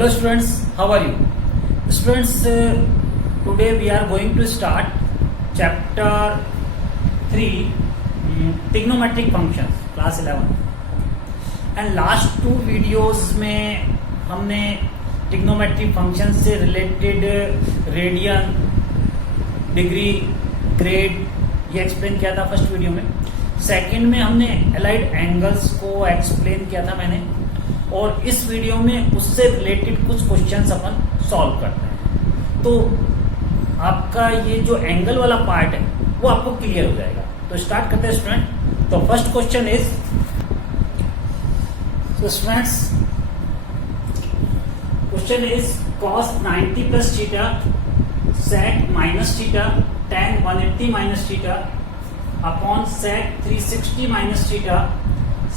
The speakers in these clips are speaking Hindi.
Hello students, how are you? Students, today we are going to start chapter 3, trigonometric functions, class 11. And last two videos में हमने trigonometric functions से related रेडियन, डिग्री, ग्रेड ये एक्सप्लेन किया था फर्स्ट वीडियो में. सेकंड में हमने एलाइड एंगल्स को एक्सप्लेन किया था मैंने, और इस वीडियो में उससे रिलेटेड कुछ क्वेश्चंस अपन सॉल्व करते हैं. तो आपका ये जो एंगल वाला पार्ट है वो आपको क्लियर हो जाएगा. तो स्टार्ट करते हैं स्टूडेंट. तो first question is, so students, question is cos 90 plus theta, sec minus theta, tan 180 minus theta upon sec 360 minus theta,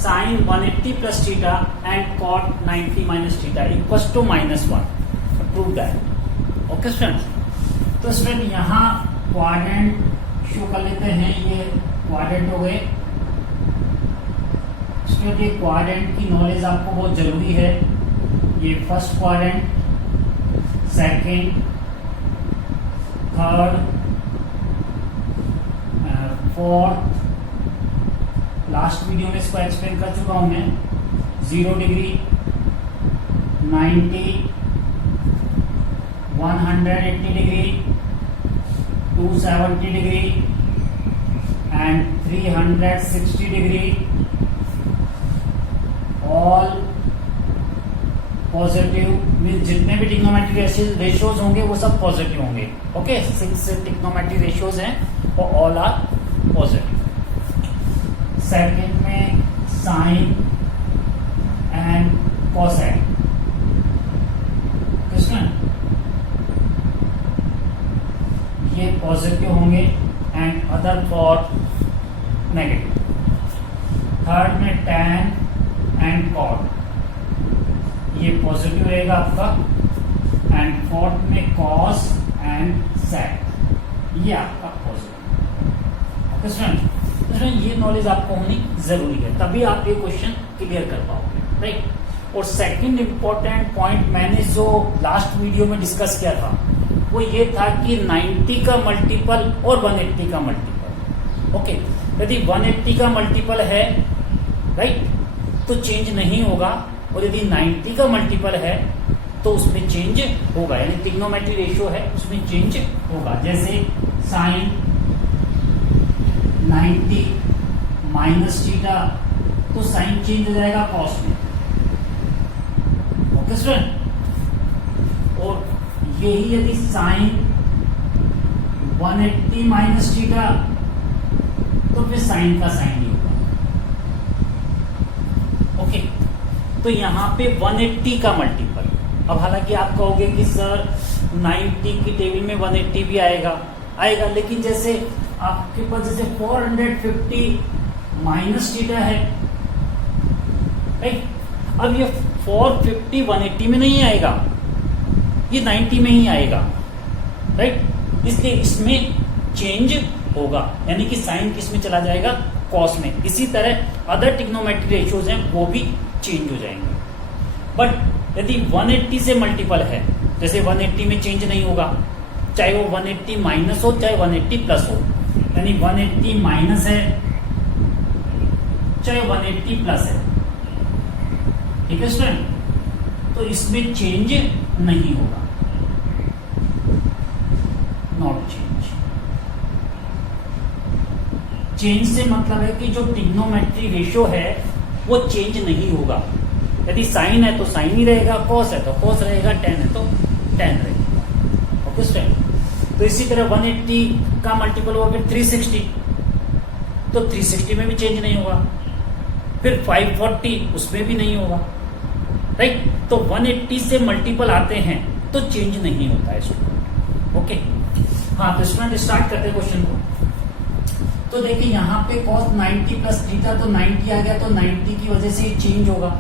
sin 180 plus theta and cot 90 minus theta equals to -1. Prove that. Okay students. तो स्टूडेंट यहाँ क्वाड्रेंट शो कर लेते हैं. ये क्वाड्रेंट हो गए. स्टूडेंट ये क्वाड्रेंट की नॉलेज आपको बहुत जरूरी है. ये first quadrant, second, third, fourth. Last video में इसको एक्सप्लेन कर चुका हूं मैं. 0 degree, 90, 180 degree, 270 degree and 360 degree, all positive. Mean जितने भी ट्रिग्नोमेट्रिक रेशियोज होंगे वो सब पॉजिटिव होंगे. ओके, 6 ट्रिग्नोमेट्रिक रेशियोज हैं और ऑल आर पॉजिटिव. सेकेंड में साइन एंड कोसाइन. ये पॉजिटिव होंगे and other for negative. Third में टैन एंड कॉट, ये पॉजिटिव रहेगा आपका. एंड फोर्थ में कॉस एंड सेक, ये आपका पॉजिटिव. ओके स्टूडेंट, ये नॉलेज आपको होनी जरूरी है, तभी आप ये क्वेश्चन क्लियर कर पाओगे. राइट. और सेकंड इंपॉर्टेंट पॉइंट मैंने जो लास्ट वीडियो में डिस्कस किया था वो ये था कि 90 का मल्टीपल और 180 का मल्टीपल. ओके, यदि 180 का मल्टीपल है, राइट, तो चेंज नहीं होगा. और यदि 90 का मल्टीपल है तो उसमें चेंज होगा. यानी ट्रिग्नोमेट्रिक रेशियो है उसमें चेंज होगा. जैसे साइन 90 माइनस थीटा, तो साइन चेंज हो जाएगा कॉस में. Okay student. और यही यदि साइन 180 माइनस थीटा, तो फिर साइन का साइन ही होगा. ओके, तो यहां पे 180 का मल्टीपल. अब हालांकि आप कहोगे कि सर 90 की टेबल में 180 भी आएगा, लेकिन जैसे आपके पास जैसे 450 माइनस थीटा है, राइट. अब ये 450 180 में नहीं आएगा, ये 90 में ही आएगा, राइट. इसलिए इसमें चेंज होगा, यानी कि साइन किस में चला जाएगा, कॉस में. इसी तरह अदर ट्रिग्नोमेट्रिक रेशियोज हैं वो भी चेंज हो जाएंगे. बट यदि 180 से मल्टीपल है, जैसे 180 में चेंज नहीं होगा, चाहे वो 180 माइनस हो चाहे 180 प्लस हो. यानी 180 माइनस है चाहे 180 प्लस है. ठीक है स्टूडेंट. तो इसमें चेंज नहीं होगा, नॉट चेंज. चेंज से मतलब है कि जो ट्रिग्नोमेट्रिक रेशियो है वो चेंज नहीं होगा. यदि साइन है तो साइन ही रहेगा, कॉस है तो कॉस रहेगा, टेन है तो टेन रहेगा. Okay student. तो इसी तरह 180 का मल्टीपल होगा फिर 360, तो 360 में भी चेंज नहीं होगा. फिर 540 उसमें भी नहीं होगा, राइट. तो 180 से मल्टीपल आते हैं तो चेंज नहीं होता है स्टूडेंट. ओके. हाँ, तो स्टूडेंट स्टार्ट करते हैं क्वेश्चन को. तो देखिए यहाँ पे cos 90 प्लस थीटा, तो 90 आ गया, तो 90 की वजह से चेंज होगा.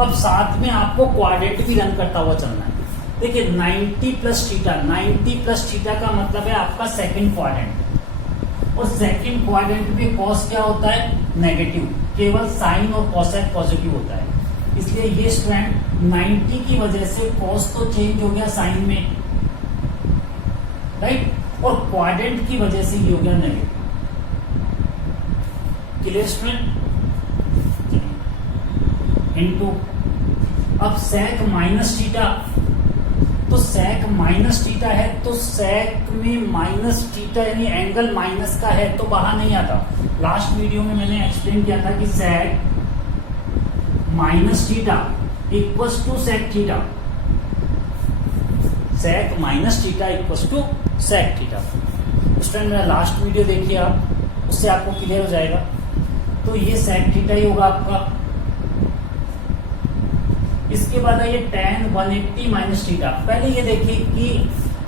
अब साथ में आपको क्वाड्रेंट भी रन करता हुआ चलना है. देखिए 90 प्लस थीटा, 90 प्लस थीटा का मतलब है आपका सेकंड क्वाड्रेंट. और सेकंड क्वाड्रेंट में कॉस क्या होता है, नेगेटिव. केवल साइन और कॉसेक पॉजिटिव होता है. इसलिए ये स्टूडेंट 90 की वजह से कॉस तो चेंज हो गया साइन में, राइट, और क्वाड्रेंट की वजह से ये हो गया नेगेटिव। Clear student? इनटू अब sec माइनस थीटा, तो sec माइनस थीटा है तो sec में माइनस थीटा यानी एंगल माइनस का है तो बाहर नहीं आता। लास्ट वीडियो में मैंने एक्सप्लेन किया था कि sec minus theta equals to sec theta, sec minus theta equals to sec theta. उस टाइम मेरा लास्ट वीडियो देखिए आप, उससे आपको क्लियर हो जाएगा। तो ये sec थीटा ही होगा आपका। इसके बाद आइए tan 180 माइनस थीटा। पहले ये देखिए कि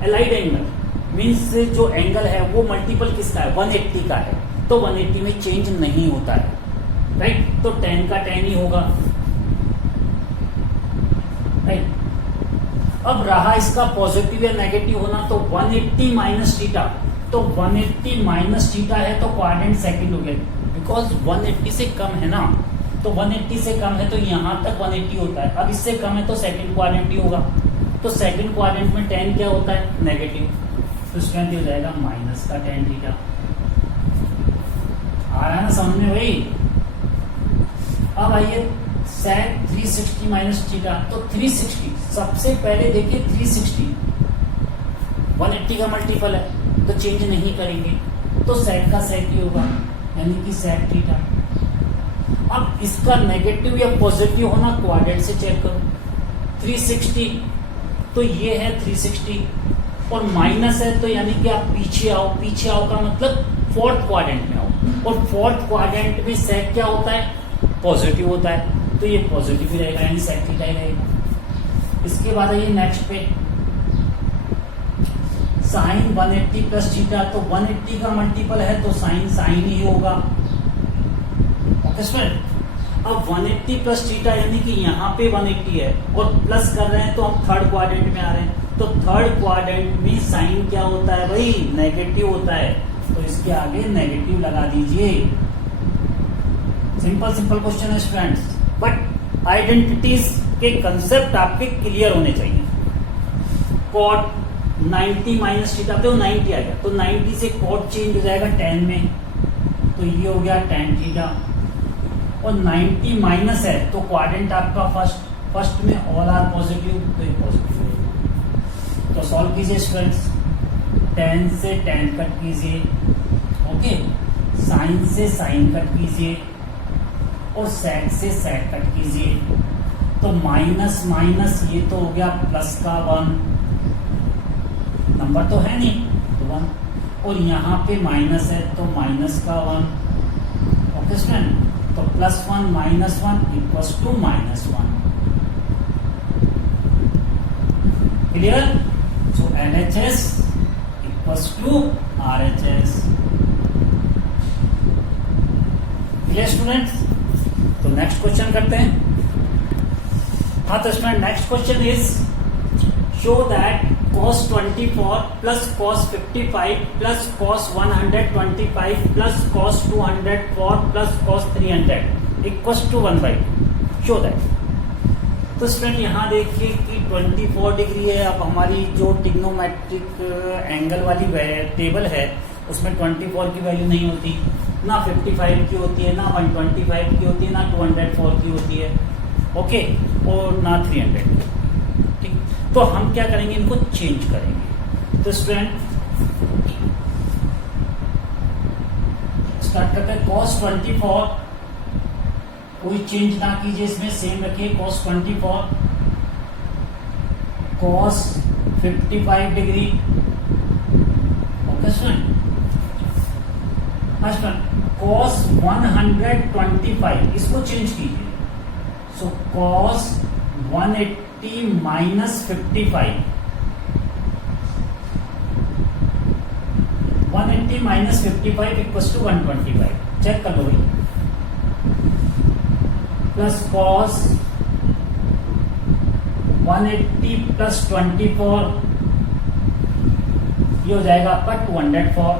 एलाइड एंगल मीन्स जो एंगल है वो मल्टीपल किसका है, 180 का है, तो 180 में चेंज नहीं होता है, राइट, तो tan का tan ही होगा, राइट। अब रहा इसका पॉजिटिव या नेगेटिव होना, तो 180 माइनस थीटा, तो 180 माइनस थीटा है तो क्वाड्रेंट सेकंड हो गया, बिकॉज 180 से कम है ना, तो 180 से कम है तो यहां तक 180 होता है। अब इससे कम है तो सेकंड क्वाड्रेंट ही होगा, तो सेकंड क्वाड्रेंट में tan क्या होता है, नेगेटिव, तो स्टूडेंट हो जाएगा माइनस का tan थीटा। आ रहा है ना समझ में भाई? अब आइए sec 360 माइनस थीटा, तो 360 सबसे पहले देखिए 360 180 का मल्टीपल है तो चेंज नहीं करेंगे, तो sec का sec ही होगा यानी कि sec थीटा। अब इसका नेगेटिव या पॉजिटिव होना क्वाड्रेंट से चेक करो, 360 तो ये है 360 और माइनस है तो यानी कि आप पीछे आओ, पीछे आओ का मतलब फोर्थ क्वाड्रेंट में आओ, और फोर्थ क्वाड्रेंट में sec क्या होता है, पॉजिटिव होता है, तो ये पॉजिटिव ही रहेगा यानी sec थीटा ही रहेगा। इसके बाद आइए नेक्स्ट पे साइन 180 प्लस थीटा, तो 180 का मल्टीपल है तो साइन ही होगा, ओके स्टूडेंट। अब 180 प्लस थीटा यानी कि यहाँ पे 180 है और प्लस कर रहे हैं तो हम थर्ड क्वाड्रेंट में आ रहे हैं, तो थर्ड क्वाड्रेंट में साइन क्या होता है भाई, नेगेटिव होता है, तो इसके आगे नेगेटिव लगा दीजिए। सिंपल सिंपल क्वेश्चन है स्टूडेंट्स, बट आइडेंटिटीज के कंसेप्ट आपके क्लियर होने चाहिए। कॉट 90 माइनस थीटा, तो 90 आ गया, तो 90 से कॉट चेंज हो जाएगा tan में, तो ये हो गया tan थीटा, और 90 माइनस है तो क्वाड्रेंट आपका फर्स्ट में ऑल आर पॉजिटिव, तो ये पॉजिटिव होगा। तो सॉल्व कीजिए स्टूडेंट्स, tan से tan कट कीजिए, ओके, साइन से साइन कट कीजिए और sec से sec कट कीजिए, तो माइनस माइनस ये तो हो गया प्लस का 1, नंबर तो है नहीं तो 1, और यहाँ पे माइनस है तो माइनस का 1, ओके स्टूडेंट, तो +1 -1 equals to -1, clear? So LHS equals to RHS, clear students? तो नेक्स्ट क्वेश्चन करते हैं। हाँ तो student next question is show that cos 24 plus cos 55 plus cos 125 plus cos 204 plus cos 300 equals to 1/2, show that। तो स्टूडेंट यहाँ देखिए कि 24 डिग्री है। अब हमारी जो ट्रिग्नोमेट्रिक एंगल वाली टेबल है उसमें 24 की वैल्यू नहीं होती, ना 55 की होती है, ना 125 की होती है, ना 204 की होती है, ओके, और ना 300 की। ठीक, तो हम क्या करेंगे, इनको चेंज करेंगे। तो स्टूडेंट स्टार्ट करते हैं। cos 24 कोई चेंज ना कीजिए, इसमें सेम रखिए cos 24, cos 55 degree, okay student. cos 125 इसको चेंज कीजिए, so cos 180 minus 55, 180 minus 55 equals to 125, check कर लो भाई, प्लस cos 180 प्लस 24 ये हो जाएगा आपका 204,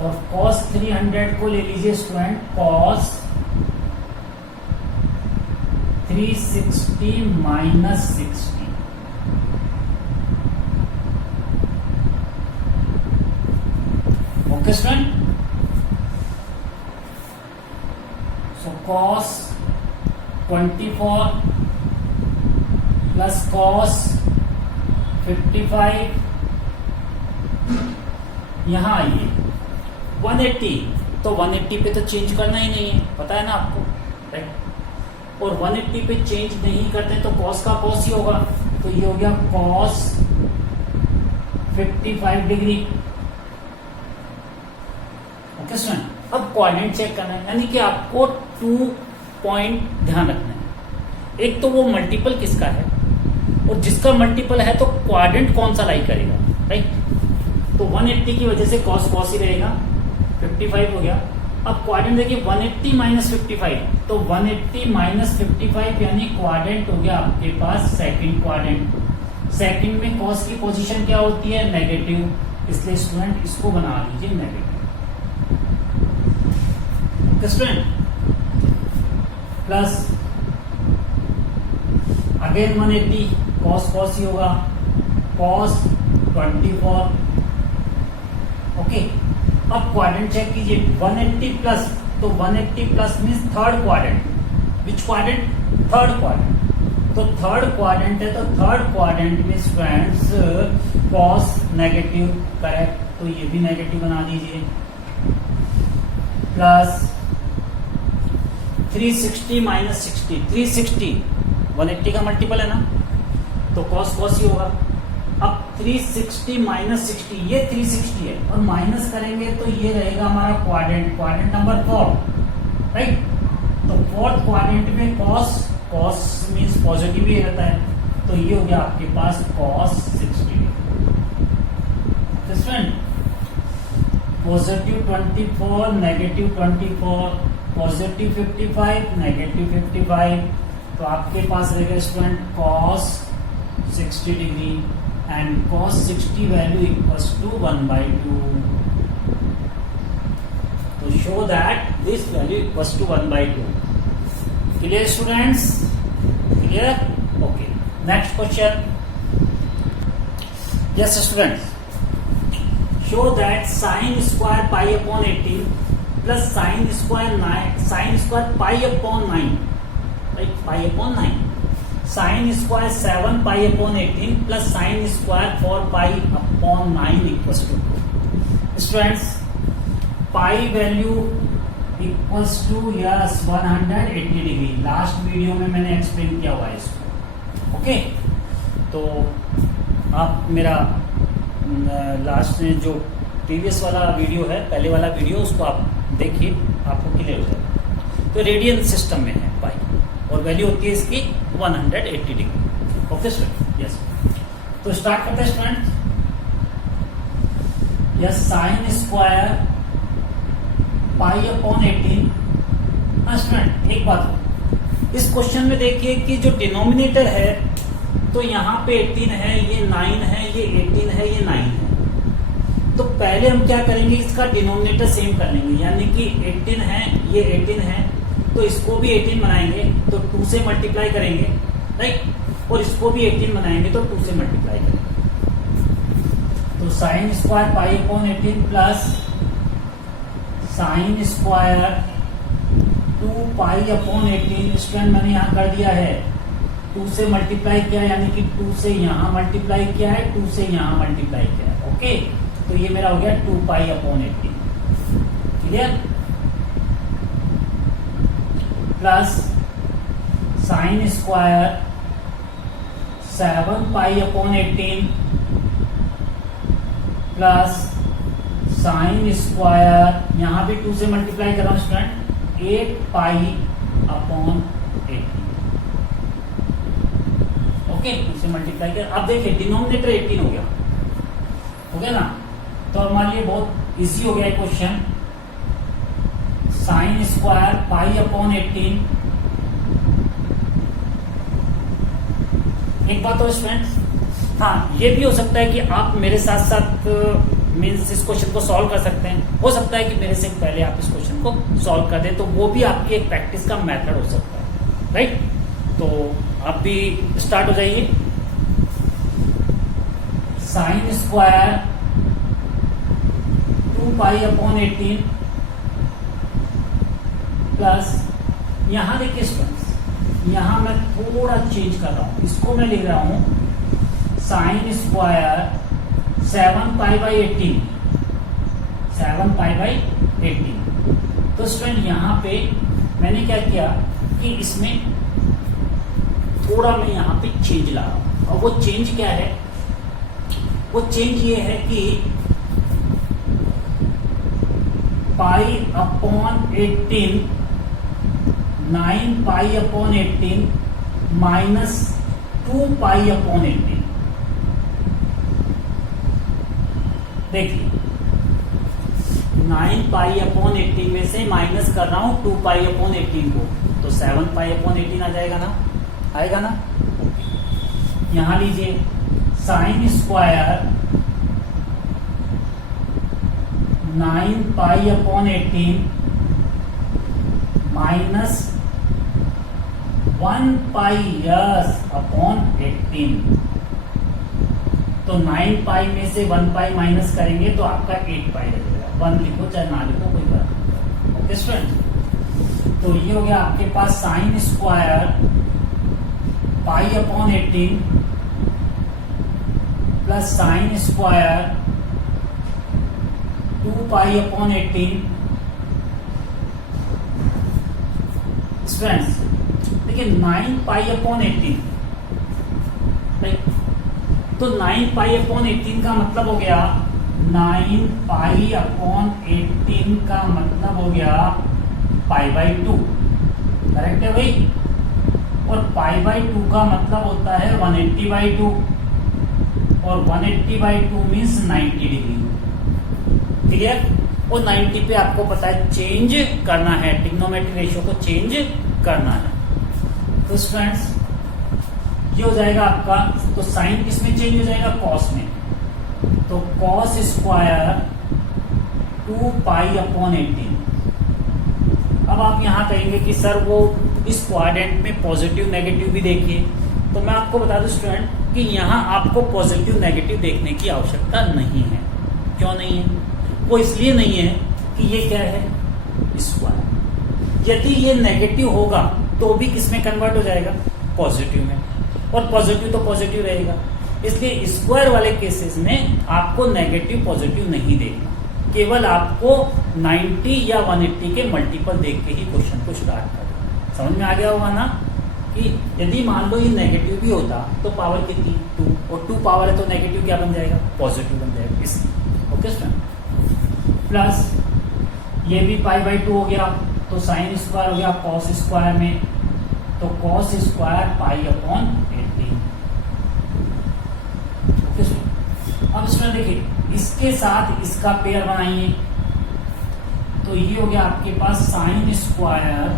और cos 300 को ले लीजिए student, cos 360 minus 60. Okay, student? So cos 24 plus cos 55, यहां आइए 180, तो 180 पे तो चेंज करना ही नहीं है, पता है ना आपको, राइट। और 180 पे चेंज नहीं करते तो cos का cos ही होगा, तो ये हो गया cos 55 डिग्री। ओके स्टूडेंट, अब कोऑर्डिनेट चेक करना है, यानी कि आपको 2 पॉइंट ध्यान रखना है। एक तो वो मल्टीपल किसका है, और जिसका मल्टीपल है तो क्वाड्रेंट कौन सा लाई करेगा, राइट। तो 180 की वजह से cos cos ही रहेगा, 55 हो गया। अब क्वाड्रेंट देखिए 180 माइनस 55, तो 180 माइनस 55 यानी क्वाड्रेंट हो गया आपके पास सेकंड क्वाड्रेंट। सेकंड में cos की पोजीशन क्या होती है, नेगेटिव, इसलिए स्टूडेंट इसको बना लीजिए negative. Okay student, plus again 180, cos cos ही होगा, cos 24। ओके, अब क्वाड्रेंट चेक कीजिए, 180 प्लस, तो 180 प्लस मीन्स थर्ड क्वाड्रेंट। विच क्वाड्रेंट, थर्ड क्वाड्रेंट। तो थर्ड क्वाड्रेंट है, तो थर्ड क्वाड्रेंट में स्टूडेंट्स cos नेगेटिव, करेक्ट, तो ये भी नेगेटिव बना दीजिए। प्लस 360 माइनस 60, 360 180 का मल्टीपल है ना, तो cos cos ही होगा। अब 360 माइनस 60, ये 360 है, और माइनस करेंगे तो ये रहेगा हमारा क्वाड्रेंट, क्वाड्रेंट नंबर 4, राइट। तो फोर्थ क्वाड्रेंट में cos cos मीन्स पॉजिटिव ही रहता है, तो ये हो गया आपके पास cos 60। Student, positive 24, negative 24, positive 55, negative 55, तो आपके पास रहेगा student cos 60 degree, and cos 60 value equals to 1/2। तो show that this value equals to 1/2। Clear students, clear? Okay, next question. Yes students, show that sine square pi upon 18 plus sine square pi upon 9, right, pi upon 9, sine square 7 pi upon 18 plus sine square 4 pi upon 9 equals to 2। Students, pi value equals to yes 180 degree. Last video में मैंने एक्सप्लेन किया हुआ है इसको, ओके। तो आप मेरा लास्ट में जो प्रीवियस वाला वीडियो है, पहले वाला वीडियो, उसको आप देखिए, आपको क्लियर हो जाएगा। तो रेडियन सिस्टम में है पाई, और वैल्यू होती है इसकी 180 डिग्री। Okay student, yes. तो स्टार्ट करते हैं student. Yes, sign square pi upon 18। हाँ स्टूडेंट, एक बात हो, इस क्वेश्चन में देखिए कि जो डिनोमिनेटर है, तो यहाँ पे 18 है, ये 9 है, ये 18 है, ये 9 है। तो पहले हम क्या करेंगे, इसका डिनोमिनेटर सेम कर लेंगे, यानी कि 18 है, ये 18 है, तो इसको भी 18 बनाएंगे, तो 2 से मल्टीप्लाई करेंगे, राइट, और इसको भी 18 बनाएंगे तो 2 से मल्टीप्लाई करेंगे। तो sine square pi upon 18 plus sine square 2 पाई अपॉन 18। स्टूडेंट, मैंने यहाँ कर दिया है, 2 से मल्टीप्लाई किया, यानी कि 2 से यहाँ मल्टीप्लाई किया है, 2 से यहाँ मल्टीप्लाई किया है, ओके। तो ये मेरा हो गया 2 पाई upon 18, clear. Plus sine square 7 pi upon 18 plus sine square, यहां भी 2 से मल्टीप्लाई कर रहा हूं स्टूडेंट, 8 पाई अपॉन 18, ओके, 2 से मल्टीप्लाई कर। अब देखिए डिनोमिनेटर 18 हो गया ना, तो हमारे लिए बहुत इजी हो गया question. Sign square pi upon 18। एक बात हो स्टूडेंट्स, हाँ ये भी हो सकता है कि आप मेरे साथ साथ मीन्स इस क्वेश्चन को सॉल्व कर सकते हैं। हो सकता है कि मेरे से पहले आप इस क्वेश्चन को सॉल्व कर दें, तो वो भी आपकी एक प्रैक्टिस का मेथड हो सकता है, राइट। तो आप भी स्टार्ट हो जाइए। साइन स्क्वायर 2π/18 प्लस, यहां देखिए स्टूडेंट्स, यहां मैं थोड़ा चेंज कर रहा हूं, इसको मैं ले रहा हूं साइन स्क्वायर 7π/18, 7π/18। तो स्टूडेंट यहां पे मैंने क्या किया कि इसमें थोड़ा मैं यहां पे चेंज ला रहा हूं, और वो चेंज क्या है, वो चेंज ये है कि π/18 9π/18 माइनस 2π/18। देखिए 9π/18 में से माइनस कर रहा हूं 2π/18 को, तो 7π/18 आ जाएगा ना, आएगा ना। यहां लीजिए साइन स्क्वायर 9π/18 माइनस 1π/18। तो 9π में से 1π माइनस करेंगे तो आपका 8π लगेगा। 1 लिखो चाहे ना लिखो, कोई बात नहीं। ओके स्टूडेंट, तो ये हो गया आपके पास sine square π/18 plus sine square 2π/18। Students देखिए 9π/18, तो 9π/18 का मतलब हो गया 9π/18 का मतलब हो गया π/2, करेक्ट है भाई। और π/2 का मतलब होता है 180/2, और 180/2 मीन्स 90 डिग्री। क्लियर। और 90 पे आपको पता है चेंज करना है, ट्रिग्नोमेट्रिक रेशियो को चेंज करना है। तो स्टूडेंट्स ये हो जाएगा आपका, तो साइन किस में चेंज हो जाएगा, कॉस में। तो कॉस स्क्वायर 2π/18। अब आप यहां कहेंगे कि सर वो इस क्वाड्रेंट में पॉजिटिव नेगेटिव भी देखिए, तो मैं आपको बता दूं स्टूडेंट कि यहां आपको पॉजिटिव नेगेटिव देखने की आवश्यकता नहीं है। क्यों नहीं है? वो इसलिए नहीं है कि ये क्या है, स्क्वायर। यदि ये नेगेटिव होगा तो भी किसमें कन्वर्ट हो जाएगा, पॉजिटिव में, और पॉजिटिव तो पॉजिटिव रहेगा। इसलिए स्क्वायर वाले केसेस में आपको नेगेटिव पॉजिटिव नहीं देखना, केवल आपको 90 या 180 के मल्टीपल देख के ही क्वेश्चन को स्टार्ट करना। समझ में आ गया होगा ना कि यदि मान लो ये नेगेटिव भी होता तो पावर कितनी, 2, और 2 पावर है तो नेगेटिव क्या बन जाएगा, पॉजिटिव बन जाएगा इसलिए। ओके स्टूडेंट, प्लस ये भी π/2 हो गया, तो साइन स्क्वायर हो गया कॉस स्क्वायर में, तो कॉस स्क्वायर π/18। अब इसमें देखिए इसके साथ इसका पेयर बनाइए, तो ये हो गया आपके पास sine square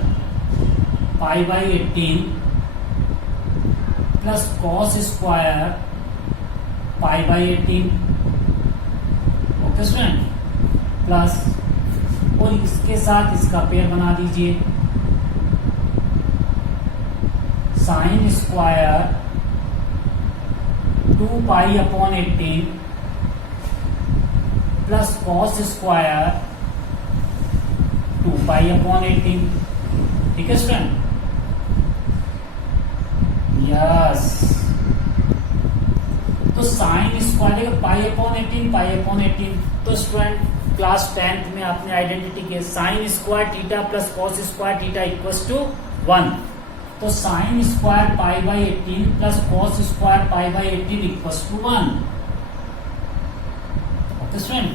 π/18 plus cos square π/18। Okay student, plus और इसके साथ इसका पेयर बना दीजिए, sine square 2π/18 plus cos square 2π/18। ठीक है स्टूडेंट, यस। तो साइन स्क्वायर π/18 तो स्टूडेंट क्लास 10th में आपने आइडेंटिटी की sine square theta plus cos square theta equals to 1। तो sine square π/18 plus cos square π/18 equals to 1। Okay student,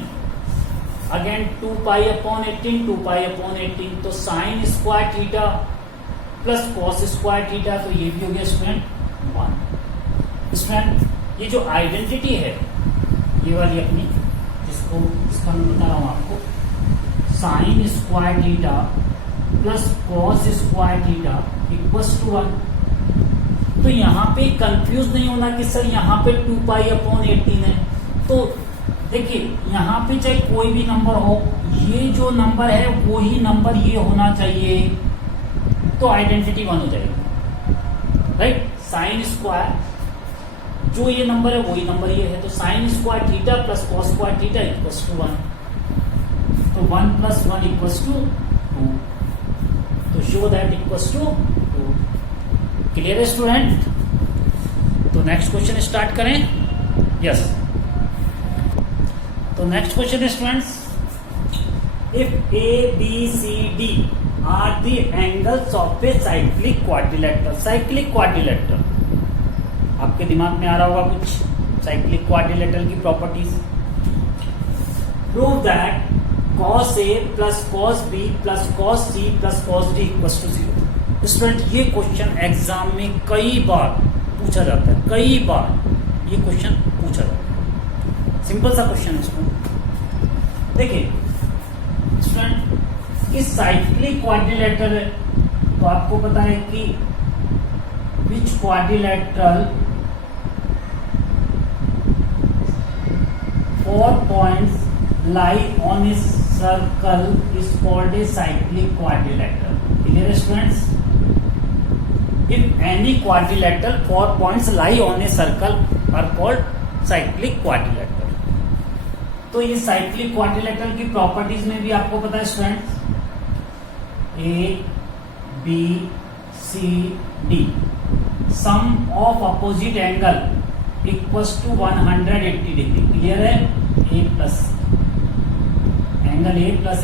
again 2π/18 तो sine square theta plus cos square theta, तो ये भी हो गया स्टूडेंट 1। स्टूडेंट ये जो आइडेंटिटी है ये वाली अपनी, जिसको इसका मैं बता रहा हूं आपको, sine square theta plus cos square theta equals to 1। तो यहाँ पे कंफ्यूज नहीं होना कि सर यहाँ पे 2π/18 है। तो देखिए यहाँ पे चाहे कोई भी नंबर हो, ये जो नंबर है वो ही नंबर ये होना चाहिए, तो आइडेंटिटी 1 हो जाएगी। राइट, साइन स्क्वायर जो ये नंबर है वही नंबर ये है, तो sine square theta plus cos square theta equals to 1, तो 1 + 1 इक्वल्स टू 2, तो show that equals to 2। Clear है स्टूडेंट? तो नेक्स्ट क्वेश्चन स्टार्ट करें। यस, तो नेक्स्ट क्वेश्चन है students, if A B C D are the angles of a cyclic quadrilateral. Cyclic quadrilateral आपके दिमाग में आ रहा होगा कुछ, साइक्लिक क्वाड्रिलेटरल की properties. Prove that cos A plus cos B plus cos C plus cos D equals to 0। Student ये क्वेश्चन एग्जाम में कई बार पूछा जाता है, कई बार ये क्वेश्चन पूछा जाता है। सिंपल सा क्वेश्चन है स्टूडेंट। देखिए स्टूडेंट, इस साइक्लिक क्वाड्रिलेटरल है तो आपको पता है कि विच quadrilateral 4 points lie on a circle is called a cyclic quadrilateral. Clear students? If any quadrilateral 4 points lie on a circle are called cyclic quadrilateral. तो ये साइक्लिक क्वाड्रिलेटरल की प्रॉपर्टीज में भी आपको पता है students, A B C D sum of opposite angle equals to 180 degree. Clear है? A plus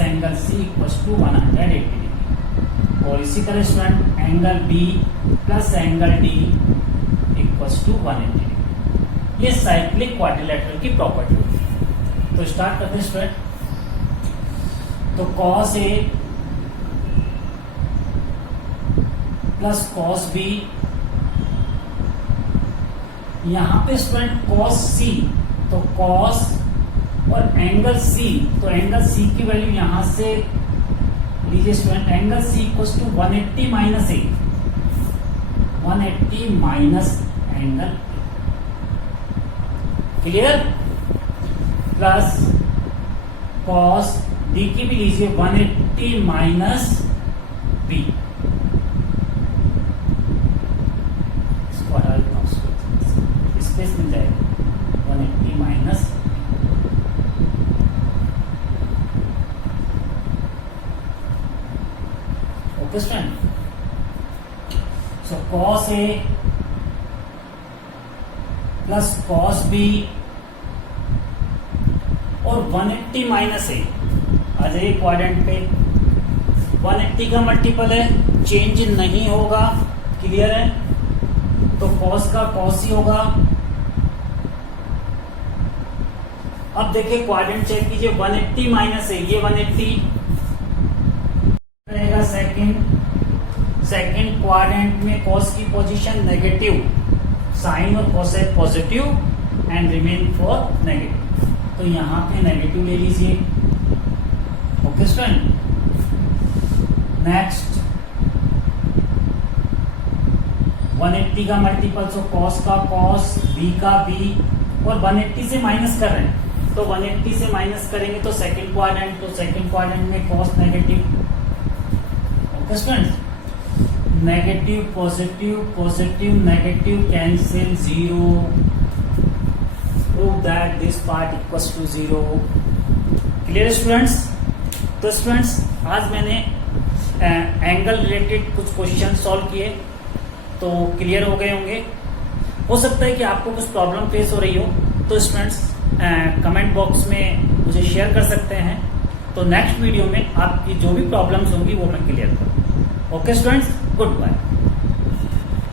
angle C equals to 180 degree, और इसी तरह student angle B plus angle D equals to 180 degree. ये साइक्लिक क्वाड्रिलेटरल की प्रॉपर्टी होती है। तो स्टार्ट करते हैं स्टूडेंट। तो cos A plus cos B, यहां पे स्टूडेंट cos C, तो cos और एंगल C, तो एंगल C की वैल्यू यहां से लीजिए student, angle C equals to 180 minus A, 180 minus angle. Clear? Plus cos D की भी लीजिए 180 माइनस B, स्पेस मिल जाएगा 180 minus. Okay student, so cos A plus cos B और 180 माइनस ए आ जाइए क्वाड्रेंट पे। 180 का मल्टीपल है, चेंज नहीं होगा। क्लियर है? तो cos का cos ही होगा। अब देखिए क्वाड्रेंट चेक कीजिए, 180 माइनस ए, ये 180 रहेगा सेकंड क्वाड्रेंट में cos की पोजीशन नेगेटिव, साइन और cosec positive and remain for negative, तो यहां पे नेगेटिव ले लीजिए। ओके स्टूडेंट, नेक्स्ट 180 का मल्टीपल, सो cos का cos, b का b, और 180 से माइनस कर रहे हैं, तो 180 से माइनस करेंगे तो सेकंड क्वाड्रेंट, तो सेकंड क्वाड्रेंट में cos negative. Okay student, negative positive, positive negative cancel, 0। Prove that this part equals to 0. Clear students? तो स्टूडेंट्स आज मैंने एंगल रिलेटेड कुछ क्वेश्चन सॉल्व किए, तो क्लियर हो गए होंगे। हो सकता है कि आपको कुछ प्रॉब्लम फेस हो रही हो, तो स्टूडेंट्स कमेंट बॉक्स में मुझे शेयर कर सकते हैं, तो नेक्स्ट वीडियो में आपकी जो भी प्रॉब्लम्स होंगी वो मैं क्लियर करूँ। Okay students, good bye.